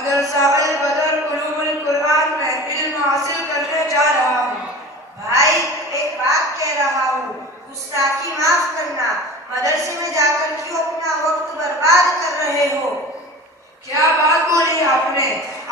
مدرسہ البدر علوم القرآن میں علم حاصل کرنے جا رہا ہوں۔ بھائی ایک بات کہہ رہا ہوں، گستاخی معاف کرنا، مدرسے میں جا کر کیوں اپنا وقت برباد کر رہے ہو؟ کیا بات بولی آپ نے؟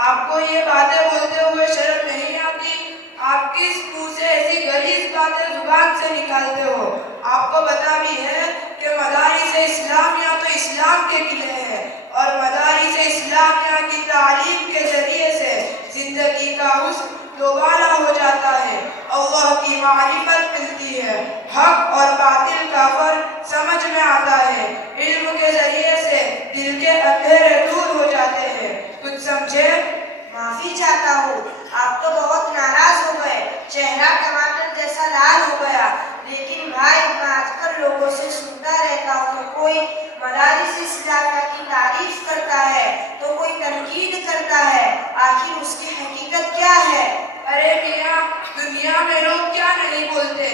آپ کو یہ باتیں بولتے ہوئے شرم نہیں آتی؟ آپ کس منہ سے ایسی غلیظ باتیں زبان سے نکالتے ہو؟ آپ کو پتہ بھی ہے کہ مدارس اسلامیہ تو اسلام کے قلعے ہیں، اور مدارس اسلامیہ کی تعلیم کے ذریعے سے زندگی کا حسن دوبالا ہو جاتا ہے، اللہ کی معرفت ملتی ہے، حق اور باطل کا فرق سمجھ میں آتا ہے، علم کے ذریعے سے دل کے اندھیرے دور ہو جاتے ہیں۔ کچھ سمجھے؟ معافی چاہتا ہوں، آپ تو بہت ناراض ہو گئے، چہرہ ٹماٹر جیسا لال ہو گیا۔ لیکن بھائی میں آج کل لوگوں سے سنتا رہتا ہوں کہ کوئی مدارس اسلامیہ کی تعریف کرتا ہے تو کوئی تنقید کرتا ہے، آخر اس کی حقیقت کیا ہے؟ ارے میاں، دنیا میں لوگ کیا نہیں بولتے۔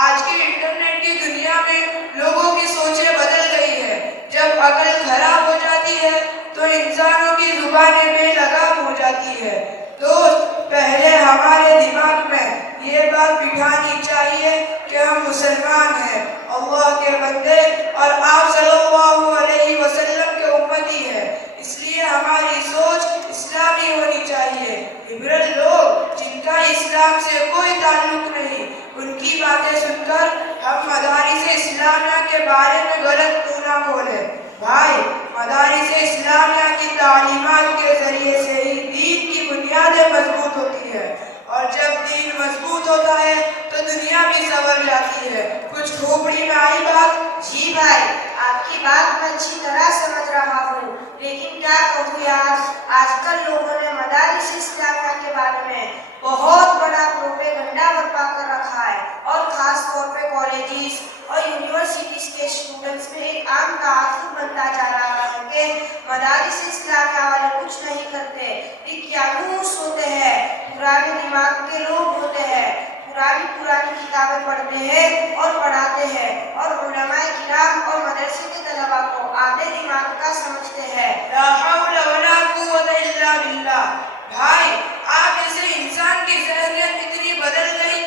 آج کی انٹرنیٹ کی دنیا میں لوگوں کی سوچیں بدل گئی ہے۔ جب عقل خراب ہو جاتی ہے تو انسانوں کی زبانیں بے لگام ہو جاتی ہے۔ دوست، پہلے ہمارے دماغ میں یہ بات بٹھانی چاہیے کہ ہم مسلمان ہیں، اللہ کے بندے اور آپ صلی اللہ علیہ وسلم کے امتی ہیں، اس لیے ہماری سوچ اسلامی ہونی چاہیے۔ لبرل لوگ جن کا اسلام سے کوئی تعلق نہیں، ان کی باتیں سن کر ہم مدارس اسلامیہ کے بارے میں غلط منہ نہ کھولیں۔ بھائی، مدارس اسلامیہ کی تعلیمات کے ذریعے سے ہی دین کی بنیادیں مضبوط ہوتی ہیں، اور جب دین مضبوط ہوتا ہے تو دنیا بھی سنور جاتی ہے۔ کچھ کھوپڑی میں آئی بات؟ جی بھائی، آپ کی بات میں اچھی طرح سمجھ رہا ہوں، لیکن کیا کہوں یار، آج کل لوگوں نے مدارس اسلامیہ کے بارے میں بہت بڑا پروپیگنڈا برپا کر رکھا ہے، اور خاص طور پہ کالجز اور یونیورسٹیز کے اسٹوڈنٹس میں ایک عام تعصب بنتا جا رہا ہے کہ مدارس اسلامیہ والے کچھ نہیں کرتے، دقیانوس ہوتے ہیں، پرانے دماغ کے لوگ ہوتے ہیں، پرانی کتابیں پڑھتے ہیں اور پڑھاتے ہیں، اور علماء کرام اور مدرسے کے طلباء کو آدھے دماغ کا سمجھتے ہیں۔ لا حول ولا قوت الا باللہ۔ بھائی، آپ جیسے انسان کی ذہنیت اتنی بدل گئی۔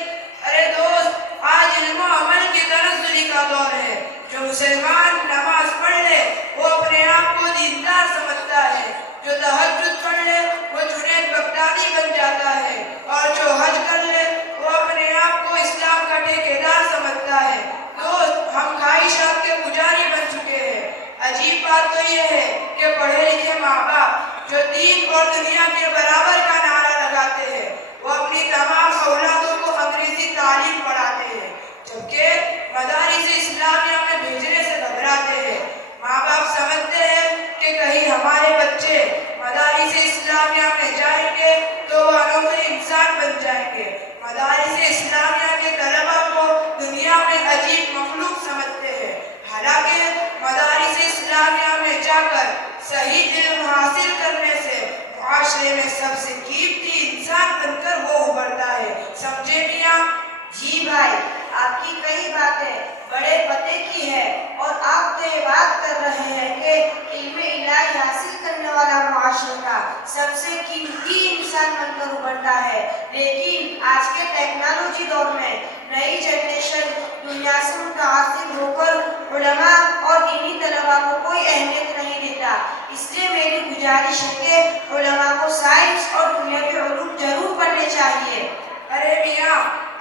ارے دوست، آج علم و عمل کی تنزلی کا دور ہے۔ جو مسلمان نماز پڑھ لے وہ اپنے آپ کو دیندار سمجھتا ہے، جو تہجد پڑھ لے وہ جنید بغدادی بن جاتا ہے، اور جو حج کر لے وہ اپنے آپ کو اسلام کا ٹھیکیدار سمجھتا ہے۔ دوست، ہم خواہشات کے پجاری بن چکے ہیں۔ عجیب بات تو یہ ہے کہ پڑھے لکھے ماں باپ جو دین اور دنیا کے برابر کا نعرہ لگاتے ہیں، وہ اپنی تمام اولادوں کو انگریزی تعلیم پڑھاتے ہیں، جبکہ مدارس اسلامیہ میں بھیجنے سے گھبراتے ہیں۔ ماں باپ سمجھتے ہیں کہ کہیں ہمارے بچے مدارس اسلامیہ میں جائیں گے تو وہ انوکھے انسان بن جائیں گے۔ مدارس اسلامیہ کے طلباء کو دنیا میں عجیب مخلوق سمجھتے ہیں، حالانکہ مدارس اسلامیہ میں جا کر صحیح علم حاصل کرنے سے معاشرے میں سب سے قیمتی انسان بن کر وہ ابھرتا ہے۔ سمجھے میاں؟ جی بھائی، آپ کی کئی باتیں بڑے پتے کی ہے، اور آپ تو یہ بات کر رہے ہیں کہ علم الہی حاصل کرنے والا معاشرے کا سب سے قیمتی انسان بن کر ابھرتا ہے، لیکن آج کے ٹیکنالوجی دور میں نئی جنریشن دنیا سے متاثر ہو کر علماء اور دینی طلباء کو کوئی اہمیت نہیں دیتا۔ اس لیے میری گزارش ہے کہ علماء کو سائنس اور دنیاوی علوم ضرور پڑھنے چاہیے۔ ارے میاں،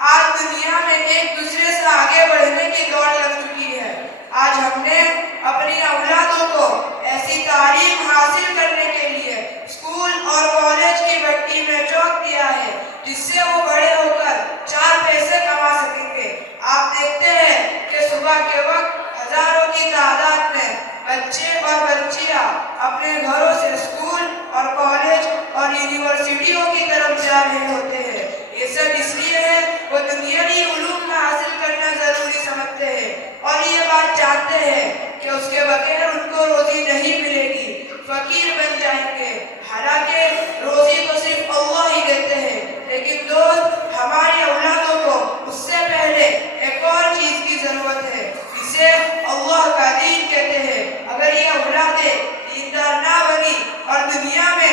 آج دنیا میں ایک دوسرے سے آگے بڑھنے کی دوڑ لگ چکی ہے۔ آج ہم نے اپنی اولادوں کو ایسی تعلیم حاصل کرنے کے لیے اسکول اور کالج کی بھٹی میں جھونک دیا ہے جس سے وہ بڑے ہو کر 4 پیسے کما سکیں گے۔ آپ دیکھتے ہیں کہ صبح کے وقت ہزاروں کی تعداد میں بچے اور بچیاں اپنے گھروں سے اسکول اور کالج اور یونیورسٹیوں کی طرف جا رہے ہوتے ہیں۔ یہ سب اس لیے ہے وہ دنیاوی علوم کا حاصل کرنا ضروری سمجھتے ہیں، اور یہ بات جانتے ہیں کہ اس کے بغیر ان کو روزی نہیں ملے گی، فقیر بن جائیں گے۔ حالانکہ روزی تو صرف اللہ ہی دیتے ہیں، لیکن دوست، ہماری اولادوں کو اس سے پہلے ایک اور چیز کی ضرورت ہے، جسے اللہ کا دین کہتے ہیں۔ اگر یہ اولادیں دیندار نہ بنی اور دنیا میں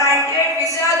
98%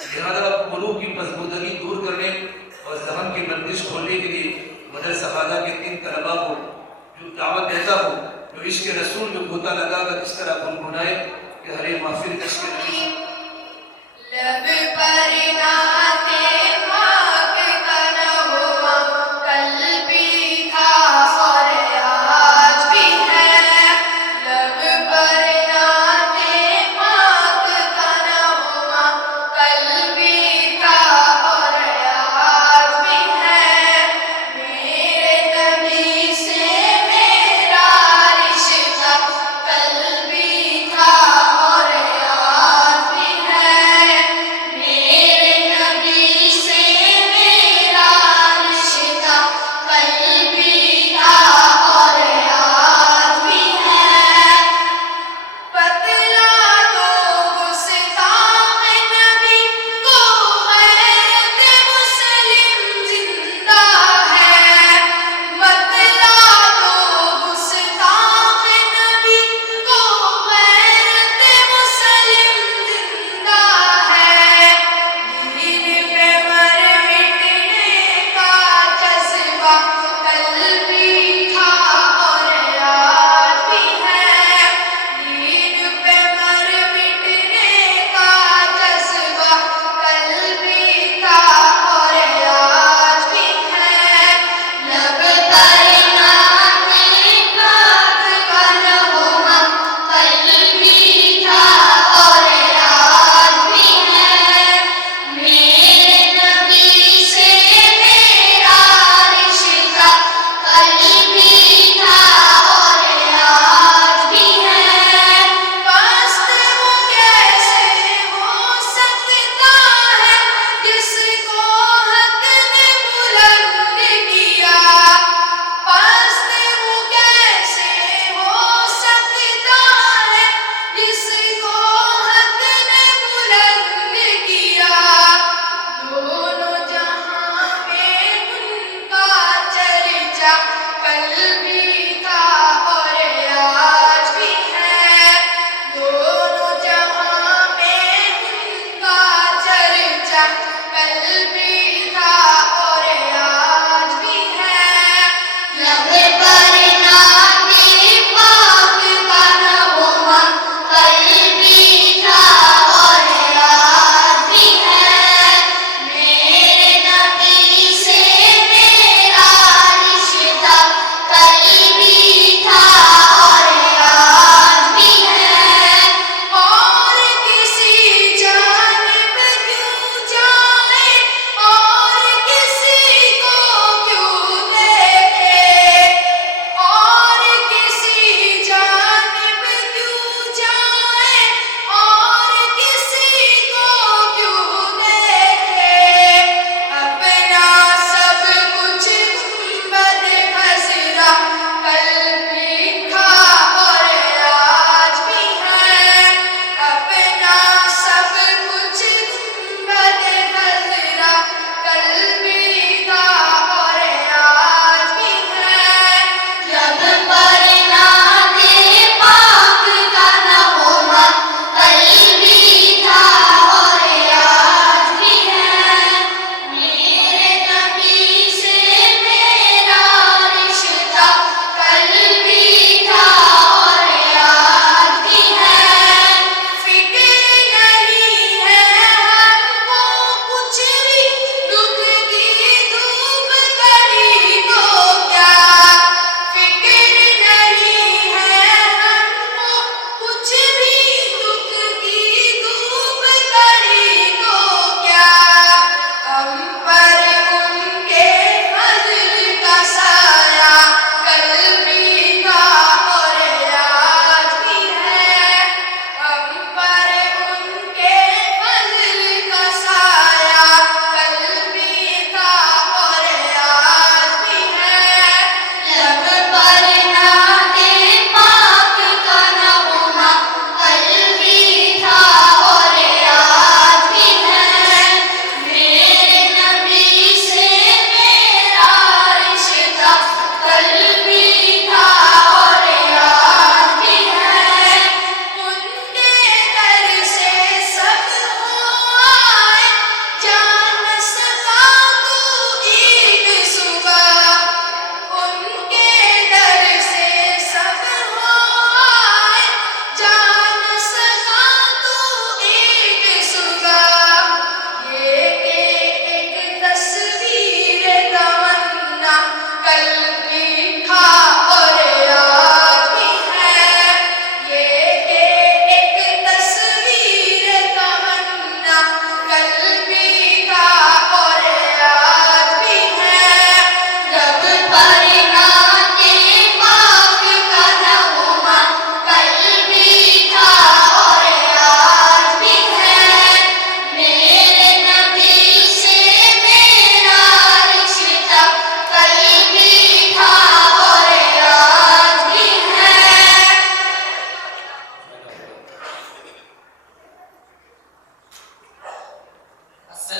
لہذا قلوب کی مضبوطی دور کرنے اور ذہن کی بندش کھولنے کے لیے مدرسہ خانہ کے 3 طلباء کو جو دعوت دیتا ہوں جو عشق رسول میں گوتا لگا کر اس طرح گنگنائے کہ ہر ایک محفل عشق نبی لب پر ناتے پاک کا نغمہ کل بھی تھا اور آج بھی ہے، لب پر ناتے پاک کا نغمہ کل بھی تھا اور آج بھی ہے، میرے نبی سے میرا رشتہ کل بھی تھا اور آج بھی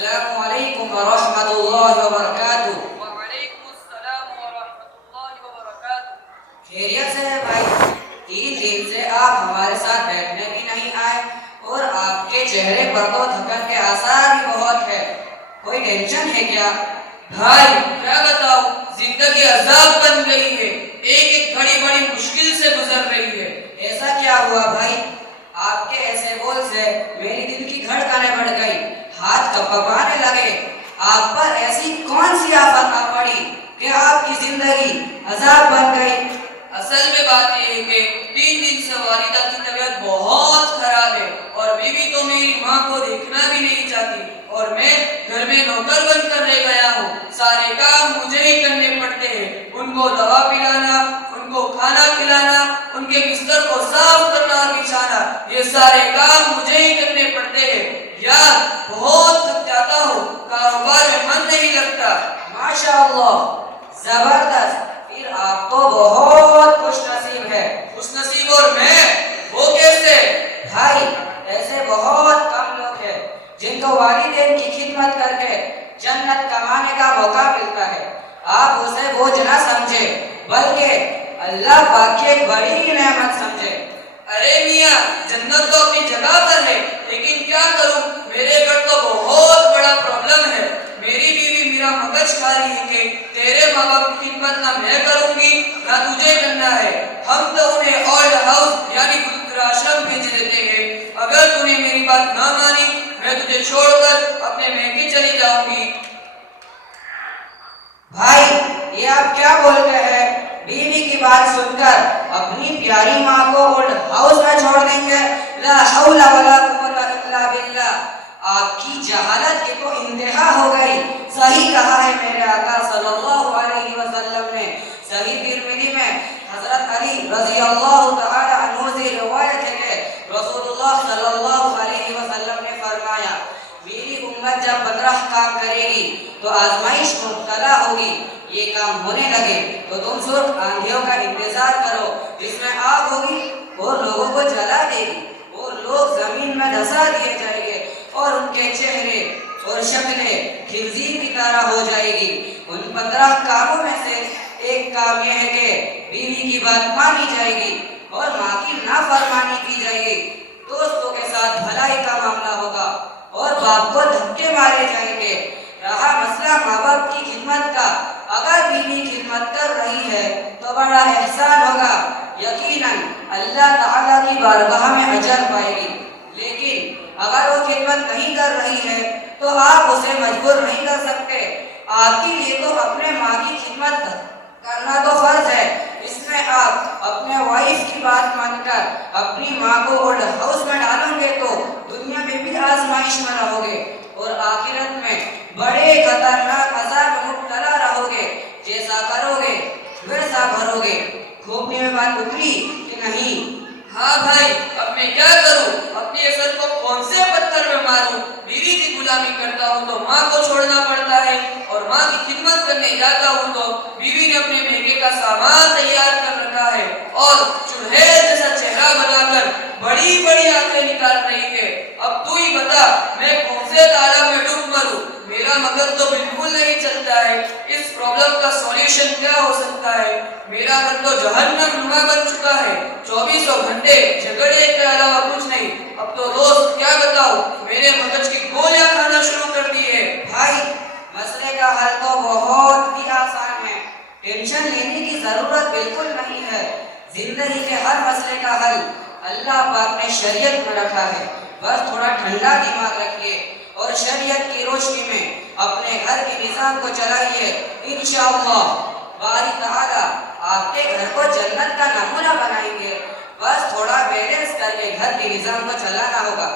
السلام علیکم ورحمۃ اللہ وبرکاتہ۔ وعلیکم السلام ورحمۃ اللہ وبرکاتہ۔ خیریت سے ہے بھائی؟ 3 دن سے آپ ہمارے ساتھ بیٹھنے بھی نہیں آئے اور آپ کے چہرے پر تو تھکن کے آثار بھی بہت ہے، کوئی ٹینشن ہے کیا؟ بھائی کیا بتاؤں، زندگی عذاب بن گئی ہے، ایک ایک گھڑی بڑی مشکل سے گزر رہی ہے۔ ایسا کیا ہوا بھائی؟ آپ کے ایسے بول سے میری دل کی دھڑکنیں بڑھ گئی، ہاتھ کپکانے لگے۔ آپ پر ایسی کون سی آفت آ پڑی کہ آپ کی زندگی عذاب بن گئی؟ اصل میں بات یہ ہے کہ 3 دن سے والدہ کی طبیعت بہت خراب ہے اور بیوی تو میری ماں کو دیکھنا بھی نہیں چاہتی اور میں گھر میں نوکر بن کر رہ گیا ہوں۔ سارے کام مجھے ہی کرنے پڑتے ہیں، ان کو دوا پلانا، ان کو کھانا کھلانا، ان کے بستر کو صاف کرنا اور بچھانا، یہ سارے کام مجھے ہی کرنے پڑتے ہیں۔ یار بہت تھک جاتا ہوں، کاروبار میں من نہیں لگتا۔ ماشاءاللہ، زبردست، پھر آپ تو بہت خوش نصیب ہے۔ خوش نصیب اور میں، وہ کیسے؟ بھائی ایسے بہت کم لوگ ہیں جن کو والدین کی خدمت کر کے جنت کمانے کا موقع ملتا ہے۔ آپ اسے بوجھ نہ سمجھے بلکہ اللہ پاک کی ایک بڑی نعمت سمجھے۔ ارے میاں، جنت تو اپنی جگہ پر ہے، لیکن کیا کروں، میرے گھر تو بہت بڑا پرابلم ہے۔ میری بیوی میرا مغز کھا رہی ہے کہ تیرے ماں باپ کی خدمت نہ میں کروں گی نہ تجھے کرنا ہے، ہم تو انہیں اولڈ ہاؤس یعنی وردھاشرم بھیج دیتے ہیں۔ اگر تو نے میری بات نہ مانی، میں تجھے چھوڑ کر اپنے میکے چلی جاؤں گی۔ بھائی یہ آپ کیا بول رہے ہیں؟ بیوی کی بات سن کر اپنی پیاری ماں کو اولڈ ہاؤس میں چھوڑ دیں گے؟ لا حول ولا قوت الا باللہ۔ آپ کی جہالت کی تو انتہا ہو گئی۔ صحیح کہا ہے میرے آقا صلی اللہ علیہ وسلم نے۔ صحیح ترمذی میں حضرت علی رضی اللہ تعالی عنہ سے روایت ہے کہ رسول اللہ صلی اللہ علیہ وسلم نے فرمایا، میری امت جب 15 کام کرے گی تو آزمائش مبتلا ہوگی، یہ کام ہونے لگے تو تم سرخ آندھیوں کا انتظار کرو جس میں آگ ہوگی وہ لوگوں کو جلا دے گی، وہ لوگ زمین میں دھسا دیے جائیں گے اور ان کے چہرے اور شکلیں خنزیر کی طرح ہو جائے گی۔ ان 15 کاموں میں سے ایک کام یہ ہے کہ بیوی کی بات مانی جائے گی اور ماں کی نافرمانی کی جائے گی، دوستوں کے ساتھ بھلائی کا معاملہ ہوگا اور باپ کو دھکے مارے جائیں گے۔ رہا مسئلہ ماں باپ کی خدمت کا، اگر بیوی خدمت کر رہی ہے تو بڑا احسان ہوگا، یقیناً اللہ تعالیٰ کی بارگاہ میں اجر پائے گی۔ لیکن اگر وہ خدمت نہیں کر رہی ہے تو آپ اسے مجبور نہیں کر سکتے۔ آپ کے لیے تو اپنے ماں کی خدمت کرنا تو فرض ہے، اس میں آپ اپنے وائف کی بات مان کر اپنی ماں کو اولڈ ہاؤس میں ڈالیں گے تو دنیا میں بھی آزمائش میں رہو گے اور آخرت میں بڑے خطرناک عذاب میں مبتلا رہو گے۔ جیسا کرو گے ویسا بھرو گے۔ کھوپڑی میں بات اتری کہ نہیں؟ ہاں بھائی، اب میں کیا کروں، اپنی اثر کو کون سے پتھر میں ماروں؟ بیوی کی غلامی کرتا ہوں تو ماں کو چھوڑنا پڑتا ہے اور ماں کی خدمت کرنے جاتا ہوں تو بیوی نے اپنے میکے کا سامان تیار کر رکھا ہے اور چولہے جیسا چہرہ بنا کر بڑی بڑی آنکھیں نکال رہی ہے۔ اب تو ہی بتا میں کون سے تالاب میں ڈوب مروں؟ میرا مغز تو بالکل نہیں چلتا ہے، اس پرابلم کا سولوشن کیا ہو سکتا ہے؟ میرا گھر تو جہنم نما بن چکا ہے، 24 گھنٹے جھگڑے کے علاوہ کچھ نہیں۔ اب تو دوست کیا بتاؤ، میرے مغز کی گولیاں کھانا شروع کر دی ہے۔ بھائی مسئلے کا حل تو بہت ہی آسان ہے، ٹینشن لینے کی ضرورت بالکل نہیں ہے۔ زندگی کے ہر مسئلے کا حل اللہ پاک نے شریعت میں رکھا ہے، بس تھوڑا ٹھنڈا دماغ رکھیے اور شریعت کی روشنی میں اپنے گھر کے نظام کو چلائیے۔ انشاءاللہ باری تعالیٰ آپ کے گھر کو جنت کا نمونہ بنائیں گے، بس تھوڑا بیلنس کر کے گھر کے نظام کو چلانا ہوگا۔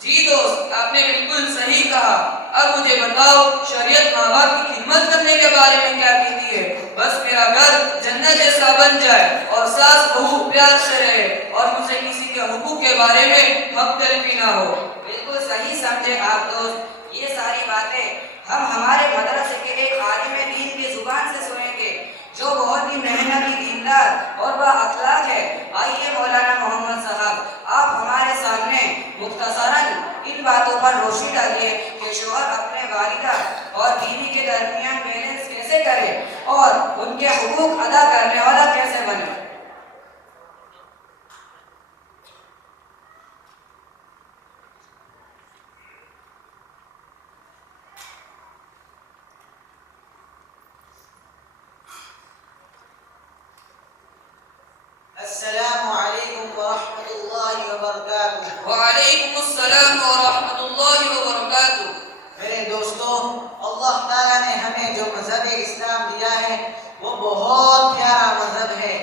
جی دوست، آپ نے بالکل صحیح کہا۔ اب مجھے بتاؤ شریعت ماں باپ کی خدمت کرنے کے بارے میں کیا کہتی ہے؟ بس میرا گھر جنت جیسا بن جائے اور ساس بہو پیار سے رہے اور مجھے کسی کے حقوق کے بارے میں حق تلفی نہ ہو۔ بالکل صحیح سمجھے آپ دوست، یہ ساری باتیں ہم ہمارے مدرسے کے ایک عالم دین کی زبان سے سنیں گے جو بہت ہی محنتی، دیندار اور با اخلاق ہے۔ آئیے مولانا محمد صاحب آپ ہمارے سامنے مختصراً ان باتوں پر روشنی ڈالیے کہ کہ شوہر اپنے والدہ اور بیوی کے درمیان بیلنس کیسے کرے اور ان کے حقوق ادا کرنے والا کیسے بنے۔ السلام علیکم ورحمۃ اللہ وبرکاتہ۔ وعلیکم السلام ورحمۃ اللہ وبرکاتہ۔ میرے دوستوں، اللہ تعالیٰ نے ہمیں جو مذہب اسلام دیا ہے وہ بہت پیارا مذہب ہے۔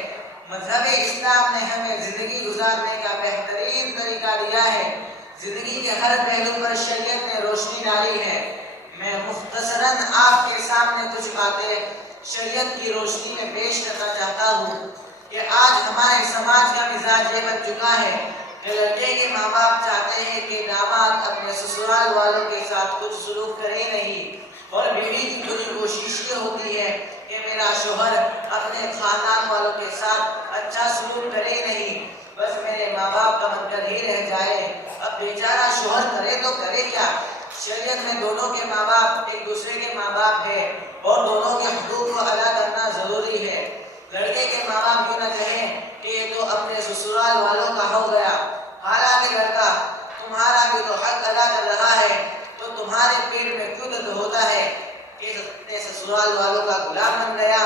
مذہب اسلام نے ہمیں زندگی گزارنے کا بہترین طریقہ دیا ہے۔ زندگی کے ہر پہلو پر شریعت نے روشنی ڈالی ہے۔ میں مختصراً آپ کے سامنے کچھ باتیں شریعت کی روشنی میں پیش کرنا چاہتا ہوں کہ آج ہمارے سماج کا مزاج یہ بن چکا ہے کہ لڑکے کے ماں باپ چاہتے ہیں کہ داماد اپنے سسرال والوں کے ساتھ کچھ سلوک کرے نہیں، اور بیوی کی پوری کوشش یہ ہوتی ہے کہ میرا شوہر اپنے خاندان والوں کے ساتھ اچھا سلوک کرے نہیں، بس میرے ماں باپ کا منکر ہی رہ جائے۔ اب بیچارہ شوہر کرے تو کرے کیا؟ شریعت میں دونوں کے ماں باپ ایک دوسرے کے ماں باپ ہے اور دونوں کے حقوق کو ادا کرنا ضروری ہے۔ لڑکے کے ماں باپ کیوں نہ کہیں کہ یہ تو اپنے سسرال والوں کا ہو گیا، حالانکہ لڑکا تمہارا بھی تو حق ادا کر رہا ہے، تو تمہارے پیٹ میں کیوں درد ہوتا ہے کہ اپنے سسرال والوں کا غلام بن گیا؟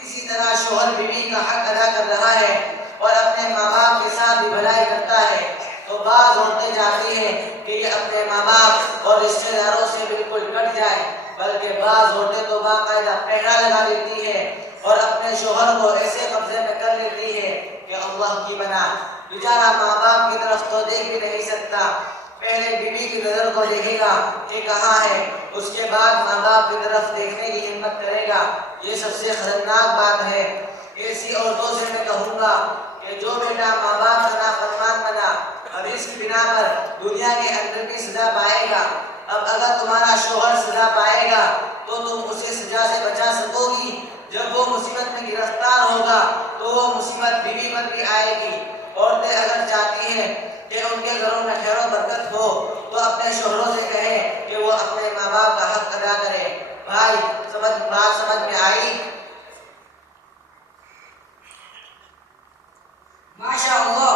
اسی طرح شوہر بیوی کا حق ادا کر رہا ہے اور اپنے ماں باپ کے ساتھ بھی بھلائی کرتا ہے، تو بعض عورتیں چاہتی ہیں کہ یہ اپنے ماں باپ اور رشتہ داروں سے بالکل کٹ جائے، بلکہ بعض عورتیں تو باقاعدہ پہرا لگا دیتی ہے اور اپنے شوہر کو ایسے قبضے میں کر لیتی ہے کہ اللہ کی بنا بیچارہ ماں باپ کی طرف تو دیکھ بھی نہیں سکتا، پہلے بیوی کی نظر کو دیکھے گا کہ کہاں ہے، اس کے بعد ماں باپ کی طرف دیکھنے کی ہمت کرے گا۔ یہ سب سے خطرناک بات ہے۔ ایسی عورتوں سے میں کہوں گا کہ جو بیٹا ماں باپ کا نافرمان بنا، اب اس کی بنا پر دنیا کے اندر بھی سزا پائے گا۔ اب اگر تمہارا شوہر سزا پائے گا تو تم اسے سزا سے بچا سکو گی، جب وہ مصیبت میں گرفتار ہوگا تو وہ مصیبت بیوی پر بھی آئے گی۔ عورتیں اگر چاہتی ہیں کہ ان کے گھروں میں خیر و برکت ہو تو اپنے شوہروں سے کہیں کہ وہ اپنے ماں باپ کا حق ادا کرے۔ بھائی بات سمجھ میں آئی؟ ماشاء اللہ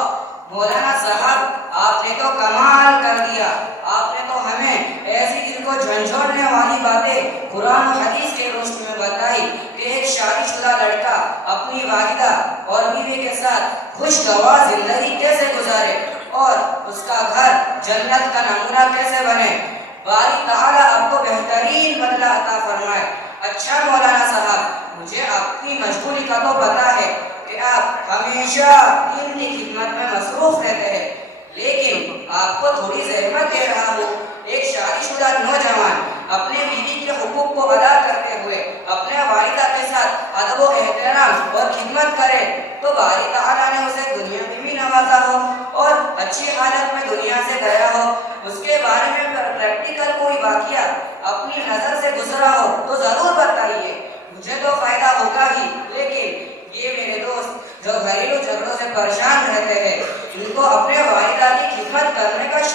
مولانا صاحب، آپ نے تو کمال کر دیا۔ آپ نے تو ہمیں ایسی دل کو جھنجھوڑنے والی باتیں قرآن و حدیث کے روشنی میں بتائی کہ ایک شادی شدہ لڑکا اپنی والدہ اور بیوی کے ساتھ خوشگوار زندگی کیسے گزارے اور اس کا گھر جنت کا نمونہ کیسے بنے۔ باری تعالیٰ آپ کو بہترین بدلہ عطا فرمائے۔ اچھا مولانا صاحب، مجھے آپ کی مشغولی کا تو پتہ ہے کہ آپ ہمیشہ دین کی خدمت میں مصروف رہتے ہیں، لیکن آپ کو تھوڑی زحمت دے رہا ہوں۔ ایک شادی شدہ نوجوان اپنے بیوی کے حقوق کو ادا کرتے ہوئے اپنے والدہ کے ساتھ ادب و احترام اور خدمت کرے تو باری تعالیٰ نے اسے دنیا میں بھی نوازا ہو اور اچھی حالت میں دنیا سے گیا ہو۔ اس کے بارے میں پریکٹیکل کوئی واقعہ اپنی نظر سے گزرا ہو تو ضرور بتائیے، مجھے تو فائدہ ہوگا ہی، لیکن یہ میرے دوست جو گھریلو جھگڑوں سے پریشان رہتے ہیں ان کو اپنے والدہ کی خدمت کرنے کا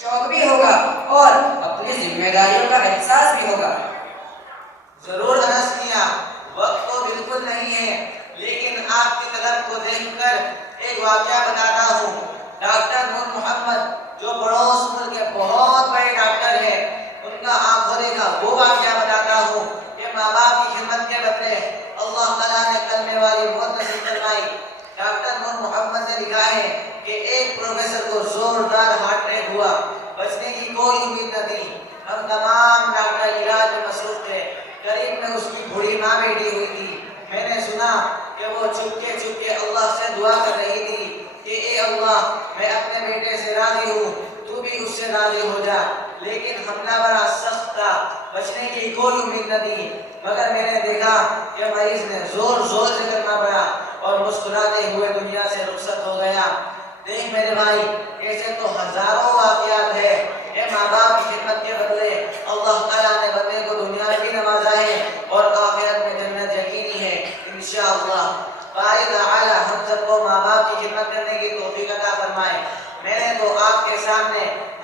شوق بھی ہوگا اور اپنی ذمہ داریوں کا احساس بھی ہوگا۔ ضرور عرض کیا، وقت تو بالکل نہیں ہے، لیکن آپ کی طلب کو دیکھ کر ایک واقعہ بتاتا ہوں۔ ڈاکٹر نور محمد جو پڑوس ملک کے بہت بڑے ڈاکٹر ہیں، ان کا آنکھوں دیکھا وہ واقعہ بتاتا ہوں کہ ماں باپ کی خدمت کے بدلے اللہ تعالیٰ نے کلمے والی موت نصیب فرمائی۔ ڈاکٹر نور محمد نے لکھا ہے کہ ایک پروفیسر کو زوردار ہارٹ اٹیک ہوا، بچنے کی کوئی امید نہ تھی، ہم تمام ڈاکٹر علاج میں مصروف تھے، قریب میں اس کی بوڑھی ماں بیٹھی ہوئی تھی۔ میں نے سنا کہ وہ چپکے اللہ سے دعا کر رہی تھی کہ اے اللہ، میں اپنے بیٹے سے راضی ہوں، تو بھی اس سے راضی ہو جا، لیکن حملہ بڑا سخت تھا، بچنے کی کوئی امید نہ تھی، مگر میں نے دیکھا کہ مریض نے زور سے کرنا پڑا اور مسکراتے ہوئے دنیا سے رخصت ہو گیا۔ دیکھ میرے بھائی، ایسے تو ہزاروں واقعات ہیں کہ ماں باپ کی خدمت کے بدلے اللہ تعالیٰ نے بندے کو دنیا میں بھی نوازا ہے اور آخرت میں جنت یقینی ہے انشاءاللہ۔ باری تعالیٰ ہم سب کو ماں باپ کی خدمت کرنے کی توفیق عطا فرمائے۔ میں نے تو آپ کے سامنے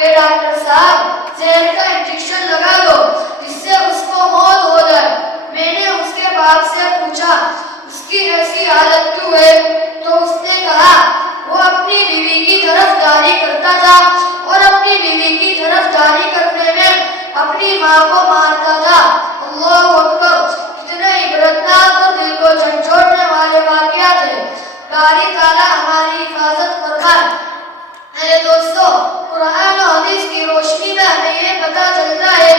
کہ ڈاکٹر صاحب زہر کا انجیکشن لگا دو جس سے اس کو موت ہو جائے۔ میں نے اس کے باپ سے پوچھا اس کی ایسی حالت کیوں ہے، تو اس نے کہا وہ اپنی بیوی کی طرف جاری کرتا تھا اور اپنی بیوی کی طرف جاری کرنے میں اپنی ماں کو مارتا تھا۔ اللہ اکبر، کتنے عبرتناک اور دل کو جھنجھوڑنے والے واقعات ہیں۔ باری تعالیٰ ہماری حفاظت فرمائے۔ میرے دوستو، قرآن و حدیث کی روشنی میں ہمیں یہ پتہ چلتا ہے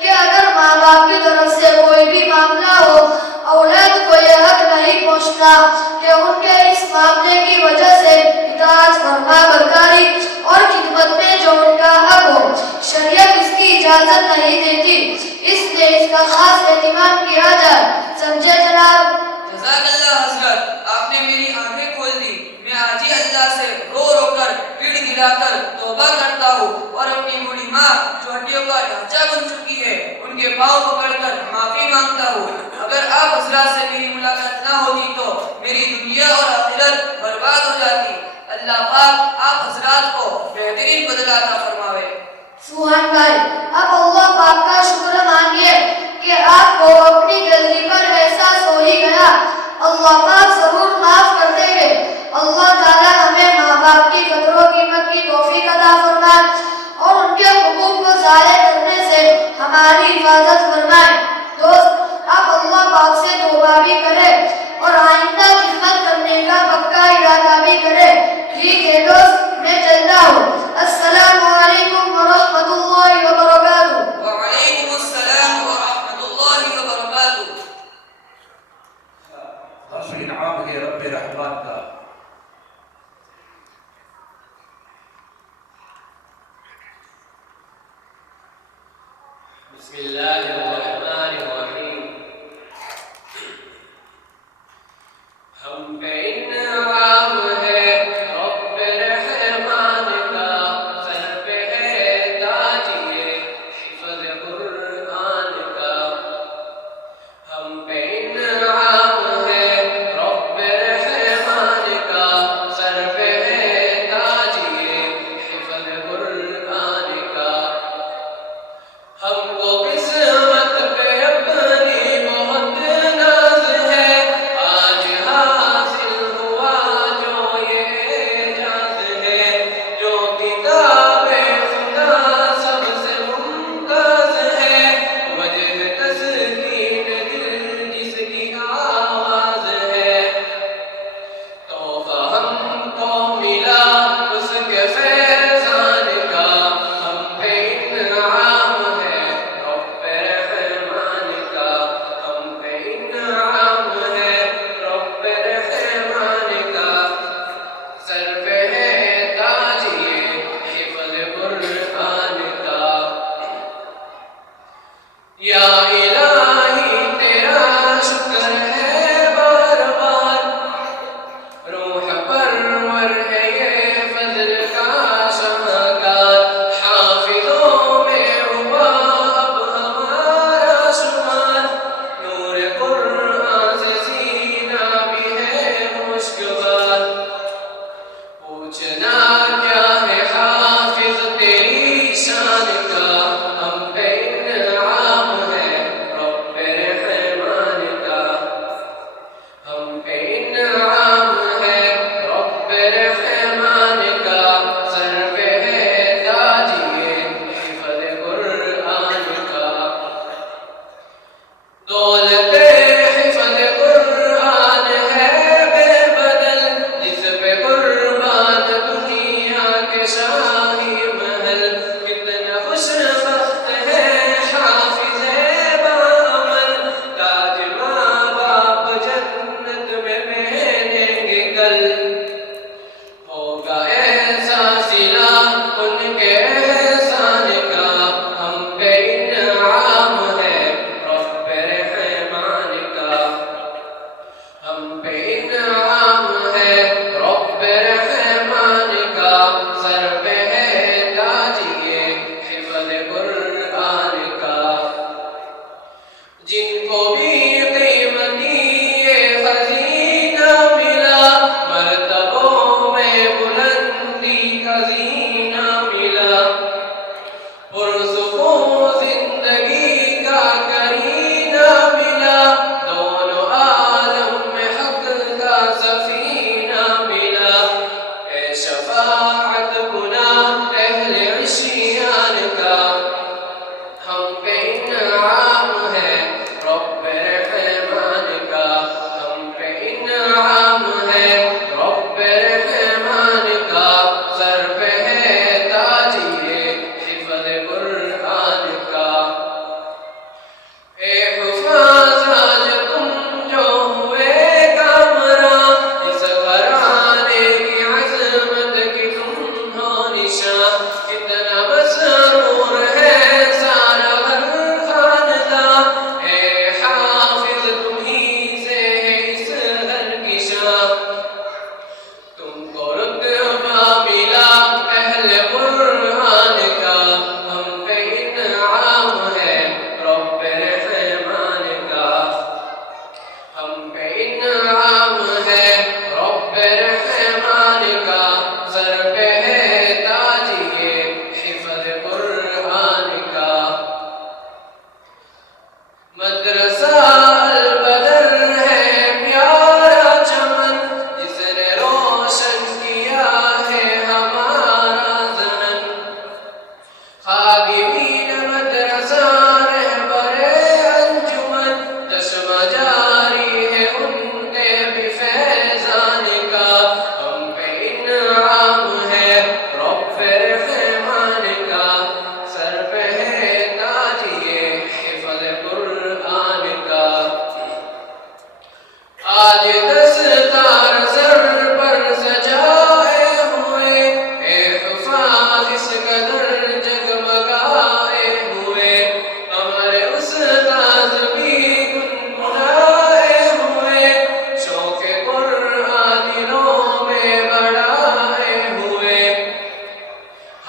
کہ اگر ماں باپ کی طرف سے کوئی بھی معاملہ ہو، اولاد کو یہ حق نہیں پہنچتا کہ ان کے اس معاملے کی وجہ سے اطاعت، فرما برداری اور خدمت میں جو ان کا حق ہو، شریعت اس کی اجازت نہیں دیتی، اس لیے اس کا خاص اہتمام کیا جائے۔ سمجھے جناب؟ جزاک اللہ حضرت، آپ نے میری آنکھیں کھول دی۔ میں آج ہی اللہ سے رو رو کر گڑ گڑا کر توبہ کرتا ہوں اور اپنی بوڑھی ماں جو ہڈیوں کا ڈھانچہ بن چکی ہے ان کے پاؤں پکڑ کر معافی مانگتا ہوں۔ اگر آپ حضرات سے میری ملاقات نہ ہوتی تو میری دنیا اور آخرت برباد ہو جاتی۔ اللہ پاک آپ حضرات کو بہترین بدلہ عطا فرماوے۔ سبحان بھائی، اب اللہ پاک کا شکر مانیے کہ آپ کو اپنی غلطی پر احساس ہو ہی گیا۔ اللہ پاک ضرور معاف کر دیں گے۔ اللہ تعالیٰ ہمیں ماں باپ کی قدر و قیمت کی توفیق عطا فرمائے اور ان کے حقوق کو ضائع کرنے سے ہماری حفاظت فرمائے۔ دوست، آپ اللہ پاک سے توبہ بھی کریں اور آئندہ خدمت کرنے کا پکا ارادہ بھی کریں۔ ٹھیک ہے دوست، میں چلتا ہوں۔ السلام علیکم ورحمۃ اللہ وبرکاتہ۔ وعلیکم السلام ورحمۃ اللہ وبرکاتہ۔ حرف انعام ہے رب رحمان کا۔ بسم اللہ الرحمن الرحیم۔ ہم پہ انعام ہے رب رحمان کا، سر پہ ہے تاج یہ حفظ قرآن کا۔ ہم پہ انعام ہے رب رحمان کا، سر پہ ہے تاج یہ حفظ قرآن کا۔ ہم کو قسمت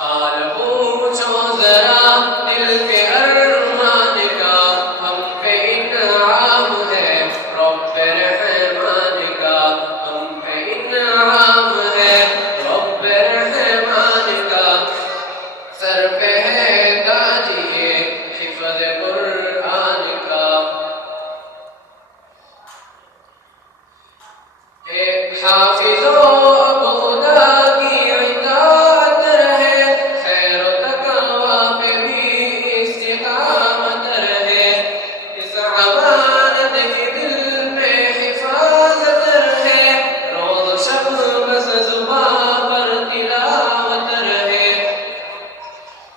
حال پوچھو ذرا دل کے ارمان کا، ہم پہ انعام ہے رب رحمان کا، ہم پہ انعام ہے رب رحمان کا، سر پہ ہے تاج یہ حفظ قرآن کا۔ ایک حافظ و خدا کی اطاعت رہے، خیر و تقوی پہ بھی استقامت رہے، اس امانت کی دل میں حفاظت رہے، روز شب بس زباں پر تلاوت رہے،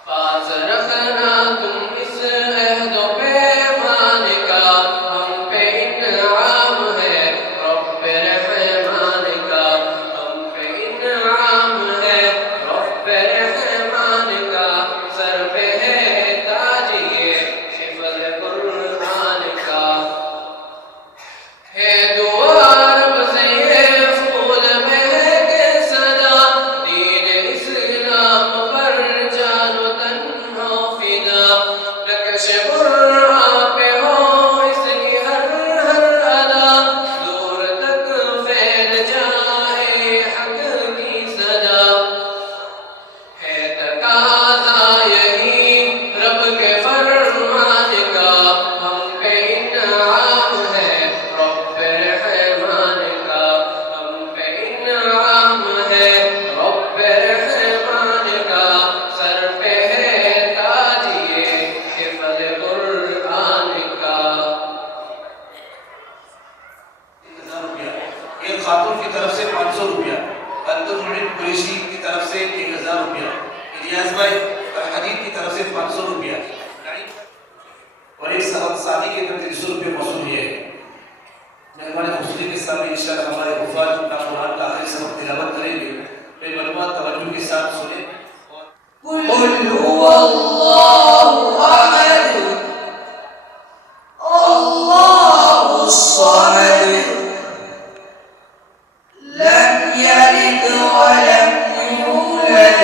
پاس رکھنا تم اس عہد و پیمان کا، ہم پہ انعام ہے رب رحمان کا، ہم پہ انعام ہے رب رحمان کا، سر پہ ہے تاج یہ حفظ قرآن کا۔ ہے دعا رب سے یہ پھول مہک صدا، دین اسلام پر جان و تن ہو فدا، نقش قرآن پہ ہو اس کی ہر ہر ادا، دور تک پھیل جائے حق کی صدا۔ ہے تقاضا یہی رب کے فرمان کا، ہم پہ انعام ہے رب رحمان کا، ہم پہ انعام ہے رب رحمان کا، سر پہ ہے تاج یہ حفظ قرآن کا۔ 1000 روپیہ، ایک خاتون کی طرف سے 500 روپیہ، انتظر قریشی کی طرف سے 1000 روپیہ، الیاس بھائی حدید کی طرف سے 500 روپیہ، اور ایک صاحب ثانی کی طرف 300 روپیہ موصول ہے۔ مہمان خصوصی کے سامنے انشاءاللہ ہمارے حفاظ اپنا قرآن کا آخری سبق تلاوت کریں گے، بے معلومات توجہ کے ساتھ سنیں۔ قل هو الله أحد الله الصمد لم يلد ولم يولد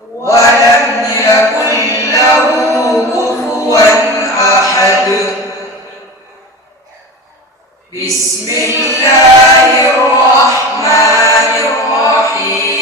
ولم يكن له كفوا أحد بسم الله الرحمن الرحيم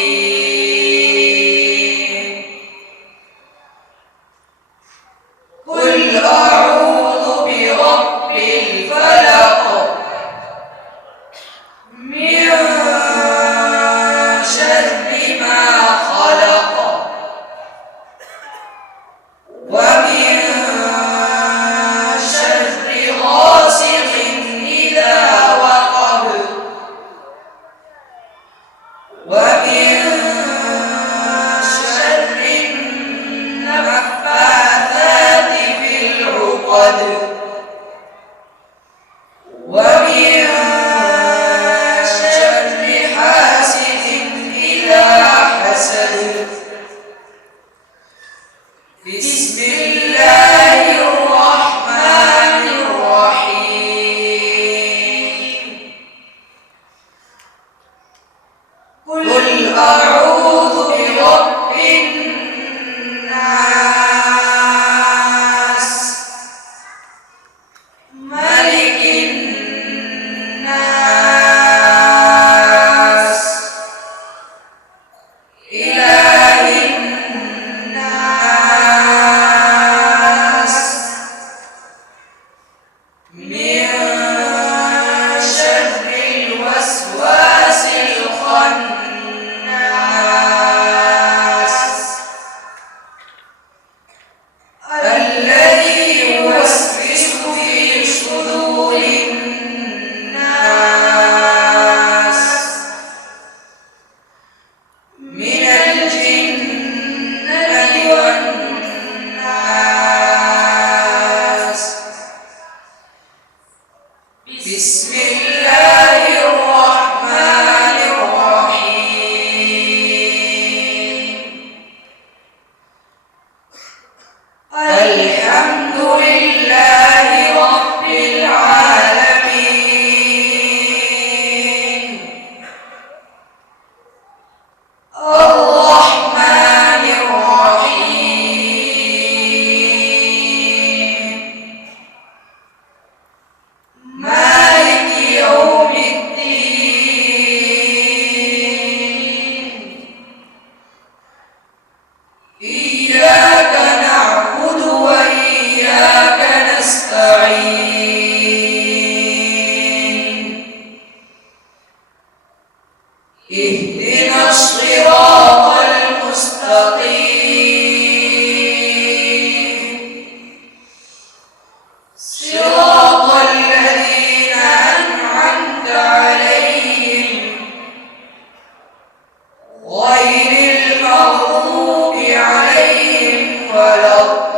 المغضوب عليهم ولا الضالين.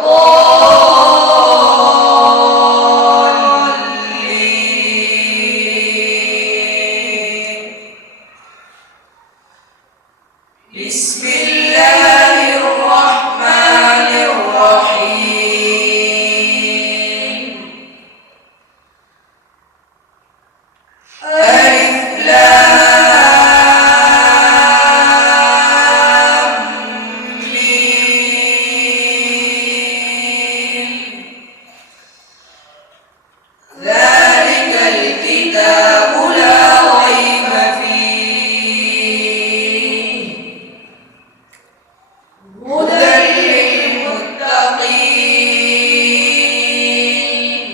بسم الله الرحمن الرحيم. ألف لام ميم. ذلك الكتاب لا ريب فيه هدى للمتقين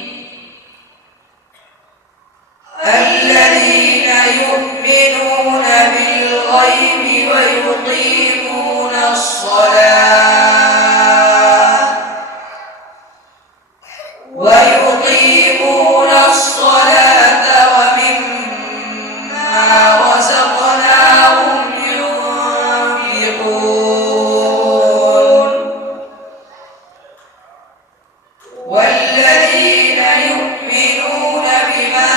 الذين يؤمنون بالغيب ويقيمون الصلاة ومما رزقناهم ينفقون والذين يؤمنون بما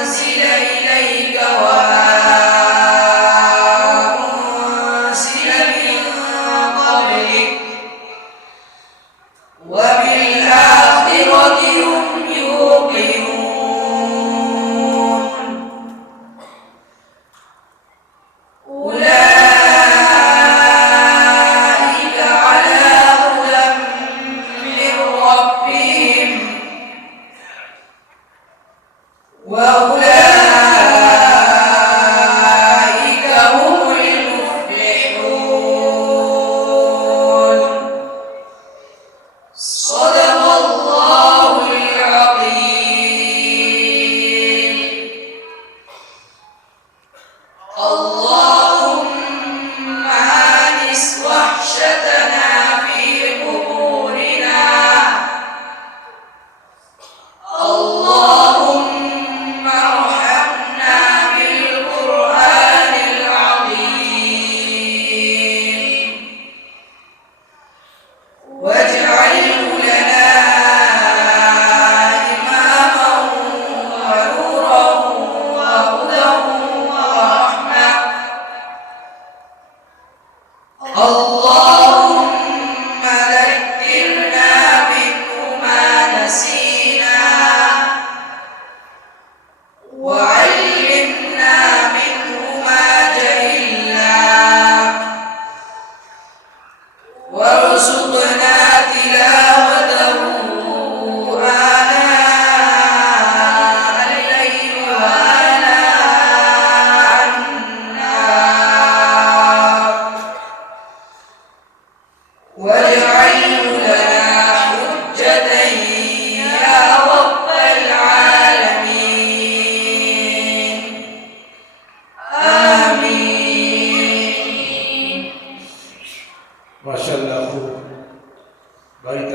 أنزل إليك وما أنزل من قبلك